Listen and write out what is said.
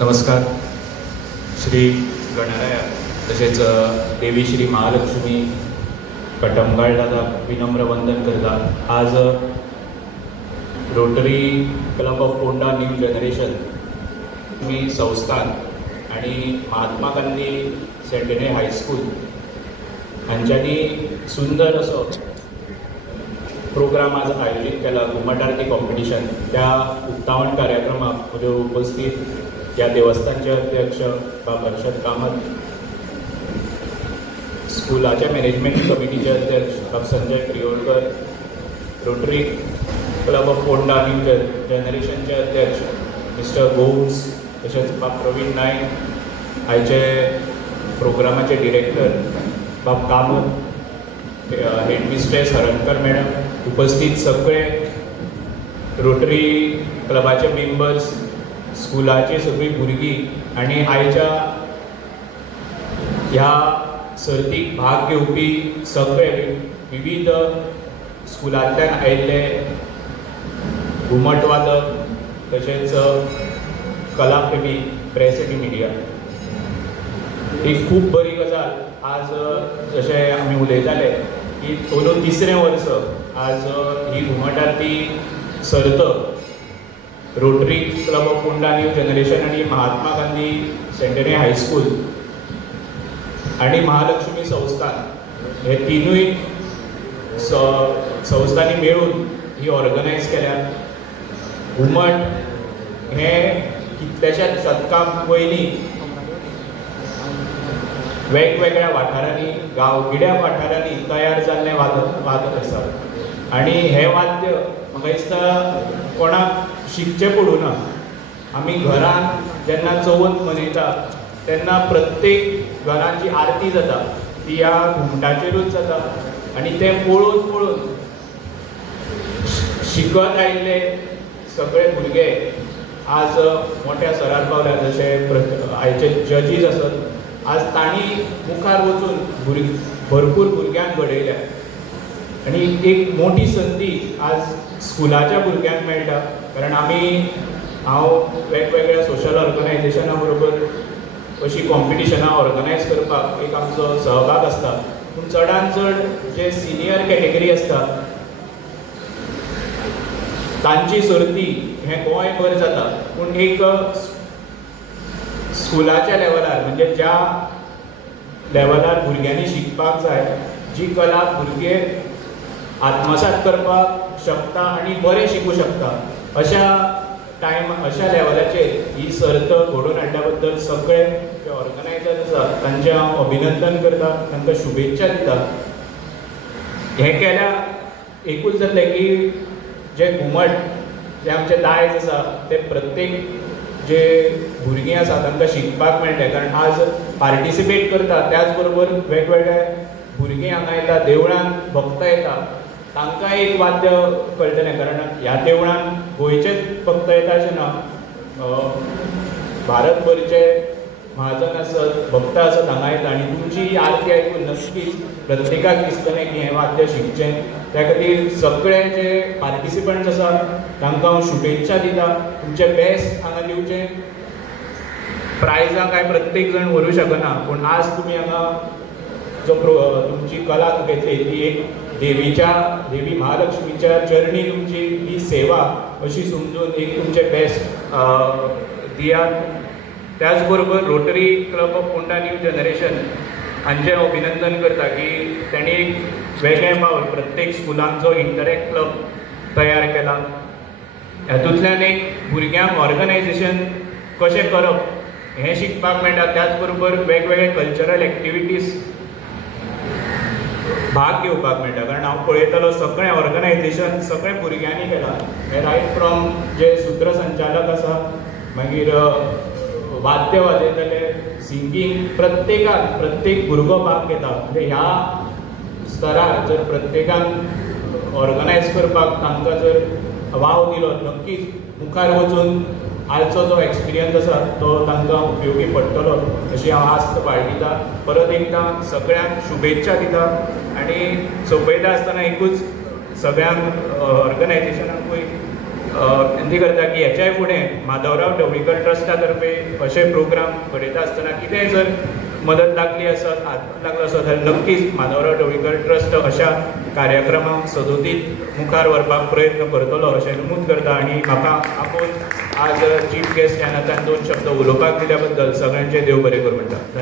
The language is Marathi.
नमस्कार. श्री गणराया तसेच देवी श्री महालक्ष्मी कटमगाळ दादा विनम्र वंदन करता. आज Rotary club of Ponda new generation मी संस्थान आणि महात्मा गांधी सेंटेनरी हायस्कूल हांच्यांनी सुंदर असो प्रोग्राम आज आयोजित केला. घुमट आरती कॉम्पिटिशन. त्या उक्तावण कार्यक्रमाक म्हज्या उपस्थित या देवस्थानचे अध्यक्ष बाब हर्षद कामत, स्कुलाच्या मॅनेजमेंट कमिटीचे अध्यक्ष बाब Sanjay Priyodkar, Rotary club of Ponda new जनरेशनचे अध्यक्ष मिस्टर गोम्स, तसेच बाब प्रवीण नायक, आयचे प्रोग्रामाचे डिरेक्टर बाब कामत, हेडमिस्ट्रेस हरणकर मॅडम, उपस्थित सगळे रोटरी क्लबाचे मेंबर्स, स्कुलाची सगळी भुरगीं आणि आयच्या ह्या सर्तीक भाग घेवपी सगळे विविध स्कुलांतल्यान आयिल्ले घुमटवादक तशेंच कलाप्रेमी प्रेस आणि मिडिया. एक खूब बरी गजाल. आज जशें आमी उलयताले की दोन तिसरें वर्स आज ही घुमट आरती सर्त rotary club of Ponda new generation आणि महात्मा गांधी सेंटेनरी हायस्कूल आणि महालक्ष्मी संस्थान हे तिनूय संस्थांनी मेळून ही ऑर्गनायज केल्या. घुमट हे कितल्याशाच शतकां पयलीं वेगवेगळ्या वाठारांनी गांवगिड्या वाठारांनी तयार जाल्लें वादक आसा आणि हे वाद्य म्हाका दिसता कोणाक शिकचें पडूना. आमी घरान जेन्ना चवथ मनयता तेन्ना प्रत्येक घरांची आरती जाता ती ह्या घुमटाचेरूच जाता आणि तें पळोवन पळोवन शिकत आयिल्ले सगळे भुरगे आज मोठ्या सरार पावल्या. जशे आयचे जजीस आसत, आज तांणी मुखार वचून भरपूर भुरग्यांक घडयल्या आणि एक मोठी संदी आज स्कुलाच्या भुरग्यांक मेळटा. कारण हांव वेगवेगळ्या सोशल ऑर्गनायजेशना बरोबर अशी कॉम्पिटिशनां ऑर्गनायज करपाक एक आमचो सहभाग आसता. पूण चडांत चड जे सिनियर कॅटेगरी आसता तांची सर्ती हें गोंयभर जाता. पूण एक स्कुलाच्या लेवलार म्हणजे ज्या लेवलार भुरग्यांनी शिकपाक जाय, जी कला भुरगे आत्मसात करपाक शकता आणि बरें शिकूं शकता, अशा लेवलाचेर ही सर्त घडोवन हाडल्या बद्दल सगळे जे ऑर्गनायजर आसा तांचें हांव अभिनंदन करता, तांकां शुभेच्छा दिता. हें केल्या एकूच जातलें की जे घुमट जे आमचे दायज आसा ते प्रत्येक जे भुरगीं आसा तांकां शिकपाक मेळटलें. कारण आज पार्टिसिपेट करता त्याच बरोबर वेगवेगळे भुरगीं हांगा येता, देवळान भक्तां येता, तांकां एक वाद्य कळटलें. कारण ह्या देवळान गोंयचेच भक्त येता अशें ना, भारतभरचे महाजन आसत, भक्त आसत हांगा येता आणि तुमची ही आरती आयकून नक्कीच प्रत्येकाक दिसतलें की हें वाद्य शिकचें. त्या खातीर सगळे जे पार्टिसिपंट्स आसा तांकां हांव शुभेच्छा दिता. तुमचें बेस्ट हांगा दिवचें. प्रायजां काय प्रत्येक जण व्हरूंक शकना, पूण आज तुमी हांगा जो तुमची कला घेतली ती एक देवी महालक्ष्मीच्या चरणी तुमची ही सेवा अशी समजून एक तुमचे बेस्ट दियात. त्याच बरोबर rotary club of Ponda new generation हांचें अभिनंदन करता की तांणी एक वेगळें पावल प्रत्येक स्कुलांचो इंटरॅक्ट क्लब तयार केला. हातूंतल्यान एक भुरग्यांक ऑर्गनायजेशन कशें करप हें शिकपाक मेळटा. त्याच बरोबर वेगवेगळे कल्चरल एक्टिविटीज भाग घेवपाक मेळटा. कारण हांव पळयतालो सगळें ऑर्गनायजेशन सगळे भुरग्यांनी केलां. रायट फ्रॉम जे सूत्रसंचालक आसा, मागीर वाद्य वाजयतले, सिंगींग, प्रत्येक भुरगो भाग घेता. म्हणजे ह्या स्तरार जर प्रत्येकान ऑर्गनायज करपाक तांकां जर वाव दिलो नक्कीच मुखार वचून आजचो जो एक्सपिरियन्स आसा तो तांकां उपयोगी पडटलो अशी हांव आस्त बाळगिता. परत एकदां सगळ्यांक शुभेच्छा दिता आणि सोंपयता आसतना एकूच सगळ्यांक ऑर्गनायजेशनाकूय विनंती करता की हेच्याय फुडें माधवराव ढवळीकर ट्रस्टा तर्फे अशे प्रोग्राम घडयता आसतना कितेंय जर मदत लागली आसत हातभार लागलो आसत जाल्यार नक्कीच माधवराव ढवळीकर ट्रस्ट अशा कार्यक्रमांक सदोदीत मुखार व्हरपाक प्रयत्न करतलो अशें नमूद करता आनी म्हाका आपूण आज चीफ गेस्ट ह्या नात्यान 2 शब्द उलोवपाक दिल्या बद्दल सगळ्यांचे देव बरें करूं म्हणटा.